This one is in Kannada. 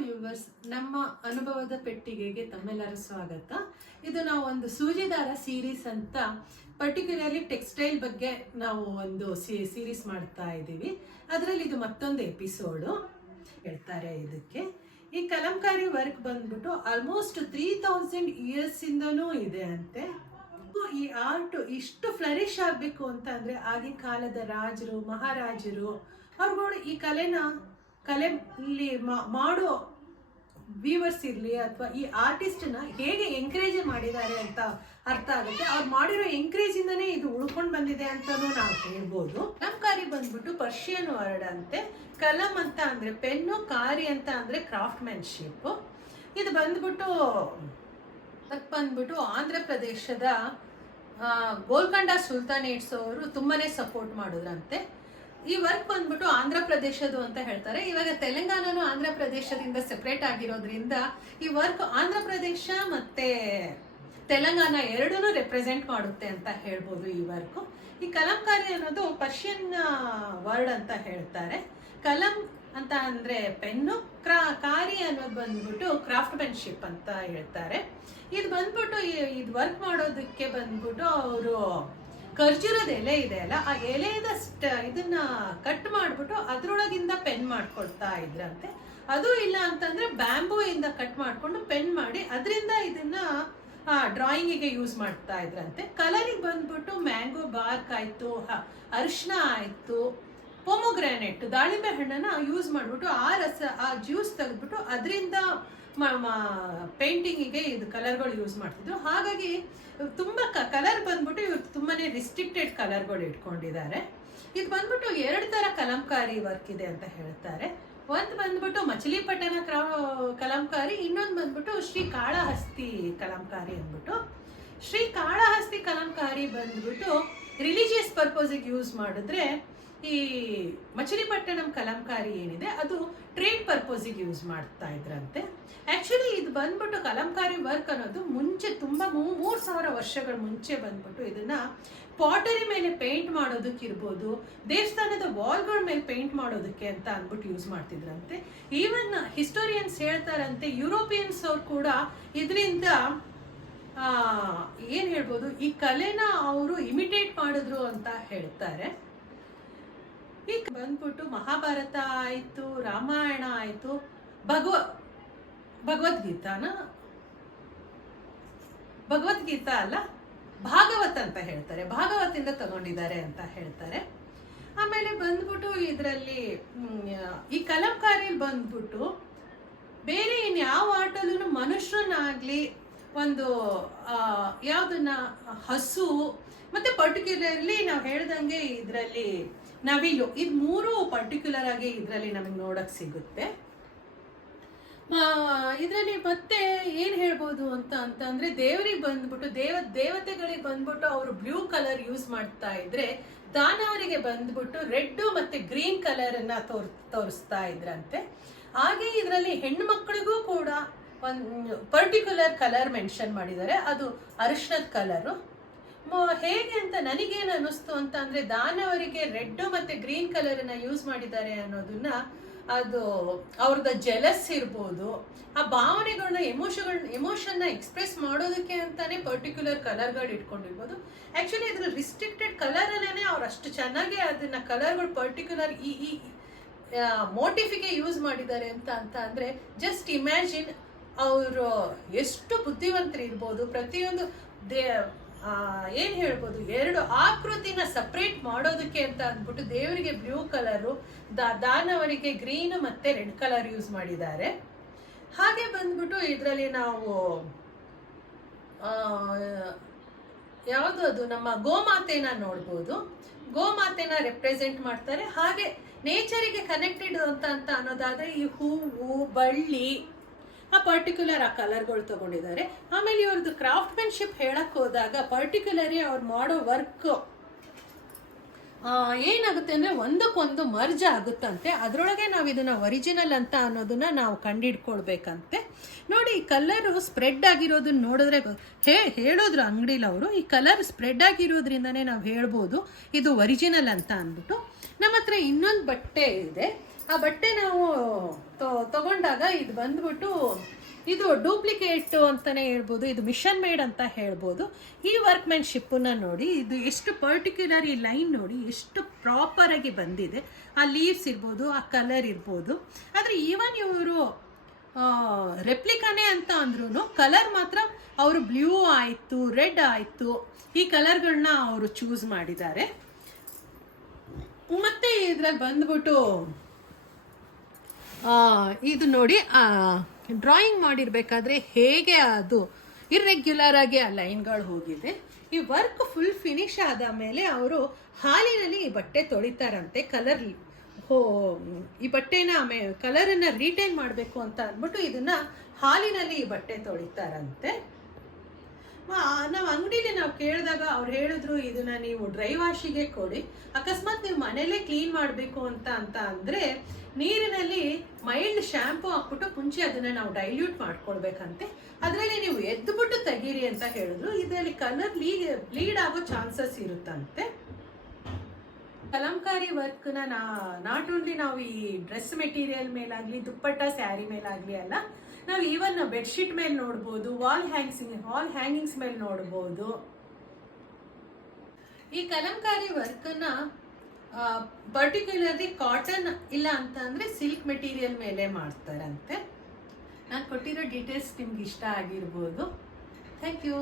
ವ್ಯೂವರ್ಸ್, ನಮ್ಮ ಅನುಭವದ ಪೆಟ್ಟಿಗೆಗೆ ತಮ್ಮೆಲ್ಲರ ಸ್ವಾಗತ. ಇದು ನಾವು ಒಂದು ಸೂಜಿದಾರ ಸೀರೀಸ್ ಅಂತ ಪರ್ಟಿಕ್ಯುಲರ್ಲಿ ಟೆಕ್ಸ್ಟೈಲ್ ಬಗ್ಗೆ ನಾವು ಒಂದು ಸೀರೀಸ್ ಮಾಡ್ತಾ ಇದ್ದೀವಿ. ಅದರಲ್ಲಿ ಇದು ಮತ್ತೊಂದು ಎಪಿಸೋಡು ಹೇಳ್ತಾರೆ. ಇದಕ್ಕೆ ಈ ಕಲಂಕಾರಿ ವರ್ಕ್ ಬಂದ್ಬಿಟ್ಟು ಆಲ್ಮೋಸ್ಟ್ 3000 ಇಯರ್ಸ್ ಇಂದನೂ ಇದೆ ಅಂತೆ. ಈ ಆರ್ಟ್ ಇಷ್ಟು ಫ್ಲರಿಶ್ ಆಗಬೇಕು ಅಂತ ಅಂದ್ರೆ ಆಗಿನ ಕಾಲದ ರಾಜರು ಮಹಾರಾಜರು ಅವ್ರುಗಳು ಈ ಕಲೆಯಲ್ಲಿ ಮಾಡೋ ವ್ಯೂವರ್ಸ್ ಇರಲಿ ಅಥವಾ ಈ ಆರ್ಟಿಸ್ಟನ್ನ ಹೇಗೆ ಎಂಕರೇಜ್ ಮಾಡಿದ್ದಾರೆ ಅಂತ ಅರ್ಥ ಆಗುತ್ತೆ. ಅವ್ರು ಮಾಡಿರೋ ಎಂಕರೇಜ್ ಇಂದನೇ ಇದು ಉಳ್ಕೊಂಡು ಬಂದಿದೆ ಅಂತಲೂ ನಾವು ಹೇಳ್ಬೋದು. ಕಲಂಕಾರಿ ಬಂದ್ಬಿಟ್ಟು ಪರ್ಷಿಯನ್ ವರ್ಡ್ ಅಂತೆ. ಕಲಂ ಅಂತ ಅಂದ್ರೆ ಪೆನ್ನು, ಕಾರಿ ಅಂತ ಅಂದ್ರೆ ಕ್ರಾಫ್ಟ್ಮನ್ಶಿಪ್. ಇದು ಬಂದ್ಬಿಟ್ಟು ಆಂಧ್ರ ಪ್ರದೇಶದ ಗೋಲ್ಕೊಂಡ ಸುಲ್ತಾನೇಟ್ಸ್ ಅವರು ತುಂಬಾನೇ ಸಪೋರ್ಟ್ ಮಾಡಿದ್ರಂತೆ. ಈ ವರ್ಕ್ ಬಂದ್ಬಿಟ್ಟು ಆಂಧ್ರ ಪ್ರದೇಶದ್ದು ಅಂತ ಹೇಳ್ತಾರೆ. ಇವಾಗ ತೆಲಂಗಾಣನು ಆಂಧ್ರ ಪ್ರದೇಶದಿಂದ ಸೆಪರೇಟ್ ಆಗಿರೋದ್ರಿಂದ ಈ ವರ್ಕ್ ಆಂಧ್ರ ಪ್ರದೇಶ ಮತ್ತೆ ತೆಲಂಗಾಣ ಎರಡೂ ರೆಪ್ರೆಸೆಂಟ್ ಮಾಡುತ್ತೆ ಅಂತ ಹೇಳ್ಬೋದು ಈ ವರ್ಕ್. ಈ ಕಲಂಕಾರಿ ಅನ್ನೋದು ಪರ್ಷಿಯನ್ ವರ್ಡ್ ಅಂತ ಹೇಳ್ತಾರೆ. ಕಲಂ ಅಂತ ಅಂದ್ರೆ ಪೆನ್ನು, ಕಾರಿ ಅನ್ನೋದು ಬಂದ್ಬಿಟ್ಟು ಕ್ರಾಫ್ಟ್ಮನ್ಶಿಪ್ ಅಂತ ಹೇಳ್ತಾರೆ. ಇದು ಬಂದ್ಬಿಟ್ಟು ಇದು ವರ್ಕ್ ಮಾಡೋದಕ್ಕೆ ಬಂದ್ಬಿಟ್ಟು ಅವರು ಖರ್ಜೂರದ ಎಲೆ ಇದೆ ಅಲ್ಲ, ಆ ಎಲೆದ ಇದನ್ನ ಕಟ್ ಮಾಡ್ಬಿಟ್ಟು ಅದ್ರೊಳಗಿಂದ ಪೆನ್ ಮಾಡ್ಕೊಳ್ತಾ ಇದ್ರಂತೆ. ಅದು ಇಲ್ಲ ಅಂತಂದ್ರೆ ಬ್ಯಾಂಬೂ ಇಂದ ಕಟ್ ಮಾಡ್ಕೊಂಡು ಪೆನ್ ಮಾಡಿ ಅದರಿಂದ ಇದನ್ನ ಡ್ರಾಯಿಂಗಿಗೆ ಯೂಸ್ ಮಾಡ್ತಾ ಇದ್ರಂತೆ. ಕಲರಿಗೆ ಬಂದ್ಬಿಟ್ಟು ಮ್ಯಾಂಗೋ ಬಾರ್ಕ್ ಆಯ್ತು, ಅರಿಶಿನ ಆಯ್ತು, ಪೊಮೊಗ್ರಾನೆಟ್ ದಾಳಿಂಬೆ ಹಣ್ಣನ್ನ ಯೂಸ್ ಮಾಡ್ಬಿಟ್ಟು ಆ ಜ್ಯೂಸ್ ತೆಗೆದ್ಬಿಟ್ಟು ಅದರಿಂದ ಪೇಂಟಿಂಗಿಗೆ ಇದು ಕಲರ್ಗಳು ಯೂಸ್ ಮಾಡ್ತಿದ್ರು. ಹಾಗಾಗಿ ತುಂಬಾ ಕಲರ್ ಬಂದ್ಬಿಟ್ಟು ಇವ್ರು ತುಂಬಾನೇ ರಿಸ್ಟ್ರಿಕ್ಟೆಡ್ ಕಲರ್ಗಳು ಇಟ್ಕೊಂಡಿದ್ದಾರೆ. ಇದು ಬಂದ್ಬಿಟ್ಟು 2 ತರ ಕಲಂಕಾರಿ ವರ್ಕ್ ಇದೆ ಅಂತ ಹೇಳ್ತಾರೆ. ಒಂದು ಬಂದ್ಬಿಟ್ಟು ಮಚಿಲಿಪಟ್ಟಣ ಕಲಂಕಾರಿ, ಇನ್ನೊಂದು ಬಂದ್ಬಿಟ್ಟು ಶ್ರೀಕಾಳಹಸ್ತಿ ಕಲಂಕಾರಿ ಅಂದ್ಬಿಟ್ಟು. ಶ್ರೀಕಾಳಹಸ್ತಿ ಕಲಂಕಾರಿ ಬಂದ್ಬಿಟ್ಟು ರಿಲಿಜಿಯಸ್ ಪರ್ಪೋಸಿಗೆ ಯೂಸ್ ಮಾಡಿದ್ರೆ, ಈ ಮಚಿಲಿಪಟ್ಟಣಂ ಕಲಂಕಾರಿ ಏನಿದೆ ಅದು ಟ್ರೇಡ್ ಪರ್ಪೋಸಿಗೆ ಯೂಸ್ ಮಾಡ್ತಾ ಇದ್ರಂತೆ. ಆಕ್ಚುಲಿ ಇದು ಬಂದ್ಬಿಟ್ಟು ಕಲಂಕಾರಿ ವರ್ಕ್ ಅನ್ನೋದು ಮುಂಚೆ ತುಂಬಾ 3000 ವರ್ಷಗಳ ಮುಂಚೆ ಬಂದ್ಬಿಟ್ಟು ಇದನ್ನ ಪಾಟರಿ ಮೇಲೆ ಪೇಂಟ್ ಮಾಡೋದಕ್ಕಿರ್ಬೋದು, ದೇವಸ್ಥಾನದ ವಾಲ್ಗಳ ಮೇಲೆ ಪೇಂಟ್ ಮಾಡೋದಕ್ಕೆ ಅಂತ ಅಂದ್ಬಿಟ್ಟು ಯೂಸ್ ಮಾಡ್ತಿದ್ರಂತೆ. ಈವನ್ ಹಿಸ್ಟೋರಿಯನ್ಸ್ ಹೇಳ್ತಾರಂತೆ ಯುರೋಪಿಯನ್ಸ್ ಅವ್ರು ಕೂಡ ಇದರಿಂದ ಏನ್ ಹೇಳ್ಬೋದು, ಈ ಕಲೆನ ಅವರು ಇಮಿಟೇಟ್ ಮಾಡಿದ್ರು ಅಂತ ಹೇಳ್ತಾರೆ. ಈಗ ಬಂದ್ಬಿಟ್ಟು ಮಹಾಭಾರತ ಆಯ್ತು, ರಾಮಾಯಣ ಆಯ್ತು, ಭಗವದ್ಗೀತಾ ಅಲ್ಲ, ಭಾಗವತ್ ಅಂತ ಹೇಳ್ತಾರೆ, ಭಾಗವತಿಂದ ತಗೊಂಡಿದ್ದಾರೆ ಅಂತ ಹೇಳ್ತಾರೆ. ಆಮೇಲೆ ಬಂದ್ಬಿಟ್ಟು ಇದರಲ್ಲಿ ಈ ಕಲಂಕಾರಿಯಲ್ಲಿ ಬಂದ್ಬಿಟ್ಟು ಬೇರೆ ಇನ್ಯಾವ ಆಟಲ್ಲೂ ಮನುಷ್ಯನಾಗ್ಲಿ ಒಂದು ಯಾವ್ದನ್ನ ಹಸು ಮತ್ತೆ ಪರ್ಟಿಕ್ಯುಲರ್ಲಿ ನಾವು ಹೇಳ್ದಂಗೆ ಇದರಲ್ಲಿ ನವಿಲು, ಇದು 3 ಪರ್ಟಿಕ್ಯುಲರ್ ಆಗಿ ಇದರಲ್ಲಿ ನಮಗೆ ನೋಡಕ್ ಸಿಗುತ್ತೆ. ಇದರಲ್ಲಿ ಮತ್ತೆ ಏನ್ ಹೇಳ್ಬೋದು ಅಂತಂದ್ರೆ ದೇವರಿಗೆ ಬಂದ್ಬಿಟ್ಟು ದೇವತೆಗಳಿಗೆ ಬಂದ್ಬಿಟ್ಟು ಅವರು ಬ್ಲೂ ಕಲರ್ ಯೂಸ್ ಮಾಡ್ತಾ ಇದ್ರೆ, ದಾನವರಿಗೆ ಬಂದ್ಬಿಟ್ಟು ರೆಡ್ ಮತ್ತೆ ಗ್ರೀನ್ ಕಲರ್ ಅನ್ನ ತೋರಿಸ್ತಾ ಇದ್ರಂತೆ. ಹಾಗೆ ಇದರಲ್ಲಿ ಹೆಣ್ಣು ಮಕ್ಕಳಿಗೂ ಕೂಡ ಒಂದು ಪರ್ಟಿಕ್ಯುಲರ್ ಕಲರ್ ಮೆನ್ಷನ್ ಮಾಡಿದ್ದಾರೆ, ಅದು ಅರಿಶಿಣದ ಕಲರು. ಹೇಗೆ ಅಂತ ನನಗೇನು ಅನ್ನಿಸ್ತು ಅಂತ ಅಂದ್ರೆ, ದಾನವರಿಗೆ ರೆಡ್ ಮತ್ತೆ ಗ್ರೀನ್ ಕಲರ್ ಅನ್ನ ಯೂಸ್ ಮಾಡಿದ್ದಾರೆ ಅನ್ನೋದನ್ನ, ಅದು ಅವ್ರದ ಜೆಲಸ್ ಇರ್ಬೋದು, ಆ ಭಾವನೆಗಳನ್ನ ಎಮೋಷನ್ನ ಎಕ್ಸ್ಪ್ರೆಸ್ ಮಾಡೋದಕ್ಕೆ ಅಂತಾನೆ ಪರ್ಟಿಕ್ಯುಲರ್ ಕಲರ್ಗಳು ಇಟ್ಕೊಂಡಿರ್ಬೋದು. ಆಕ್ಚುಲಿ ಇದ್ರಲ್ಲಿ ರಿಸ್ಟ್ರಿಕ್ಟೆಡ್ ಕಲರ್ ಅಲ್ಲೇನೆ ಅವ್ರು ಅಷ್ಟು ಚೆನ್ನಾಗಿ ಅದನ್ನ ಕಲರ್ಗಳು ಪರ್ಟಿಕ್ಯುಲರ್ ಈ ಮೋಟಿಫಿಗೆ ಯೂಸ್ ಮಾಡಿದ್ದಾರೆ ಅಂತ ಅಂದ್ರೆ ಜಸ್ಟ್ ಇಮ್ಯಾಜಿನ್ ಅವರು ಎಷ್ಟು ಬುದ್ಧಿವಂತರು ಇರ್ಬೋದು. ಪ್ರತಿಯೊಂದು ಏನ್ ಹೇಳ್ಬೋದು, 2 ಆಕೃತಿನ ಸಪ್ರೇಟ್ ಮಾಡೋದಕ್ಕೆ ಅಂತ ಅಂದ್ಬಿಟ್ಟು ದೇವರಿಗೆ ಬ್ಲೂ ಕಲರು, ದಾನವರಿಗೆ ಗ್ರೀನ್ ಮತ್ತೆ ರೆಡ್ ಕಲರ್ ಯೂಸ್ ಮಾಡಿದ್ದಾರೆ. ಹಾಗೆ ಬಂದ್ಬಿಟ್ಟು ಇದರಲ್ಲಿ ನಾವು ಯಾವುದು ಅದು ನಮ್ಮ ಗೋಮಾತೆನ ನೋಡ್ಬೋದು. ಗೋಮಾತೆನ ರೆಪ್ರೆಸೆಂಟ್ ಮಾಡ್ತಾರೆ. ಹಾಗೆ ನೇಚರಿಗೆ ಕನೆಕ್ಟೆಡ್ ಅಂತ ಅನ್ನೋದಾದ್ರೆ ಈ ಹೂವು, ಬಳ್ಳಿ, ಆ ಪರ್ಟಿಕ್ಯುಲರ್ ಆ ಕಲರ್ಗಳು ತಗೊಂಡಿದ್ದಾರೆ. ಆಮೇಲೆ ಇವ್ರದ್ದು ಕ್ರಾಫ್ಟ್ಮನ್ಶಿಪ್ ಹೇಳಕ್ ಹೋದಾಗ ಪರ್ಟಿಕ್ಯುಲರಿ ಅವ್ರು ಮಾಡೋ ವರ್ಕ್ ಏನಾಗುತ್ತೆ ಅಂದ್ರೆ ಒಂದಕ್ಕೊಂದು ಮರ್ಜ್ ಆಗುತ್ತಂತೆ. ಅದರೊಳಗೆ ನಾವು ಇದನ್ನ ಒರಿಜಿನಲ್ ಅಂತ ಅನ್ನೋದನ್ನ ನಾವು ಕಂಡಿಡ್ಕೊಳ್ಬೇಕಂತೆ. ನೋಡಿ, ಈ ಕಲರು ಸ್ಪ್ರೆಡ್ ಆಗಿರೋದನ್ನ ನೋಡಿದ್ರೆ ಹೇಳಿದ್ರು ಅಂಗಡಿಲಿ ಅವರು, ಈ ಕಲರ್ ಸ್ಪ್ರೆಡ್ ಆಗಿರೋದ್ರಿಂದನೇ ನಾವು ಹೇಳ್ಬೋದು ಇದು ಒರಿಜಿನಲ್ ಅಂತ ಅಂದ್ಬಿಟ್ಟು. ನಮ್ಮ ಹತ್ರ ಇನ್ನೊಂದು ಬಟ್ಟೆ ಇದೆ, ಆ ಬಟ್ಟೆ ನಾವು ತಗೊಂಡಾಗ ಇದು ಬಂದ್ಬಿಟ್ಟು ಇದು ಡೂಪ್ಲಿಕೇಟ್ ಅಂತಾನೆ ಹೇಳ್ಬೋದು, ಇದು ಮಿಷನ್ ಮೇಡ್ ಅಂತ ಹೇಳ್ಬೋದು. ಈ ವರ್ಕ್ಮ್ಯಾನ್ಶಿಪ್ಪನ್ನ ನೋಡಿ, ಇದು ಎಷ್ಟು ಪರ್ಟಿಕ್ಯುಲರ್, ಈ ಲೈನ್ ನೋಡಿ ಎಷ್ಟು ಪ್ರಾಪರಾಗಿ ಬಂದಿದೆ. ಆ ಲೀವ್ಸ್ ಇರ್ಬೋದು, ಆ ಕಲರ್ ಇರ್ಬೋದು. ಆದರೆ ಈವನ್ ಇವರು ರೆಪ್ಲಿಕಾನೇ ಅಂತ ಅಂದ್ರೂ ಕಲರ್ ಮಾತ್ರ ಅವರು ಬ್ಲೂ ಆಯಿತು, ರೆಡ್ ಆಯಿತು, ಈ ಕಲರ್ಗಳನ್ನ ಅವರು ಚೂಸ್ ಮಾಡಿದ್ದಾರೆ. ಮತ್ತು ಇದರಲ್ಲಿ ಬಂದ್ಬಿಟ್ಟು ಇದು ನೋಡಿ, ಡ್ರಾಯಿಂಗ್ ಮಾಡಿರಬೇಕಾದ್ರೆ ಹೇಗೆ ಅದು ಇರ್ರೆಗ್ಯುಲರ್ ಆಗಿ ಆ ಲೈನ್ಗಳು ಹೋಗಿದೆ. ಈ ವರ್ಕ್ ಫುಲ್ ಫಿನಿಶ್ ಆದ ಮೇಲೆ ಅವರು ಹಾಲಿನಲ್ಲಿ ಈ ಬಟ್ಟೆ ತೊಳಿತಾರಂತೆ. ಈ ಬಟ್ಟೆನ ಕಲರನ್ನು ರಿಟೈನ್ ಮಾಡಬೇಕು ಅಂತ ಅಂದ್ಬಿಟ್ಟು ಇದನ್ನ ಹಾಲಿನಲ್ಲಿ ಈ ಬಟ್ಟೆ ತೊಳಿತಾರಂತೆ. ನಾವು ಅಂಗಡಿಲಿ ನಾವು ಕೇಳಿದಾಗ ಅವ್ರು ಹೇಳಿದ್ರು ಇದನ್ನ ನೀವು ಡ್ರೈ ವಾಶಿಗೆ ಕೊಡಿ. ಅಕಸ್ಮಾತ್ ನೀವು ಮನೇಲೇ ಕ್ಲೀನ್ ಮಾಡಬೇಕು ಅಂತ ಅಂದರೆ ನೀರಿನಲ್ಲಿ ಮೈಲ್ಡ್ ಶ್ಯಾಂಪು ಹಾಕ್ಬಿಟ್ಟು ಮುಂಚೆ ಅದನ್ನ ನಾವು ಡೈಲ್ಯೂಟ್ ಮಾಡ್ಕೊಳ್ಬೇಕಂತೆ. ಅದರಲ್ಲಿ ನೀವು ಎದ್ದುಬಿಟ್ಟು ತೆಗೀರಿ ಅಂತ ಹೇಳಿದ್ರು. ಇದರಲ್ಲಿ ಕಲರ್ ಬ್ಲೀಡ್ ಆಗೋ ಚಾನ್ಸಸ್ ಇರುತ್ತಂತೆ. ಕಲಂಕಾರಿ ವರ್ಕ್ನ ನಾಟ್ ಓನ್ಲಿ ನಾವು ಈ ಡ್ರೆಸ್ ಮೆಟೀರಿಯಲ್ ಮೇಲಾಗಲಿ, ದುಪ್ಪಟ್ಟ ಸ್ಯಾರಿ ಮೇಲಾಗಲಿ ಅಲ್ಲ, ನಾವು ಈವನ್ ಬೆಡ್ಶೀಟ್ ಮೇಲೆ ನೋಡ್ಬೋದು, ವಾಲ್ ಹ್ಯಾಂಗಿಂಗ್ಸ್ ಮೇಲೆ ನೋಡ್ಬೋದು. ಈ ಕಲಂಕಾರಿ ವರ್ಕ್ನ ಪರ್ಟಿಕ್ಯುಲರ್ಲಿ ಕಾಟನ್ ಇಲ್ಲ ಅಂತ ಅಂದರೆ ಸಿಲ್ಕ್ ಮೆಟೀರಿಯಲ್ ಮೇಲೆ ಮಾಡ್ತಾರಂತೆ. ನಾನು ಕೊಟ್ಟಿರೋ ಡೀಟೇಲ್ಸ್ ನಿಮ್ಗೆ ಇಷ್ಟ ಆಗಿರ್ಬೋದು. Thank you.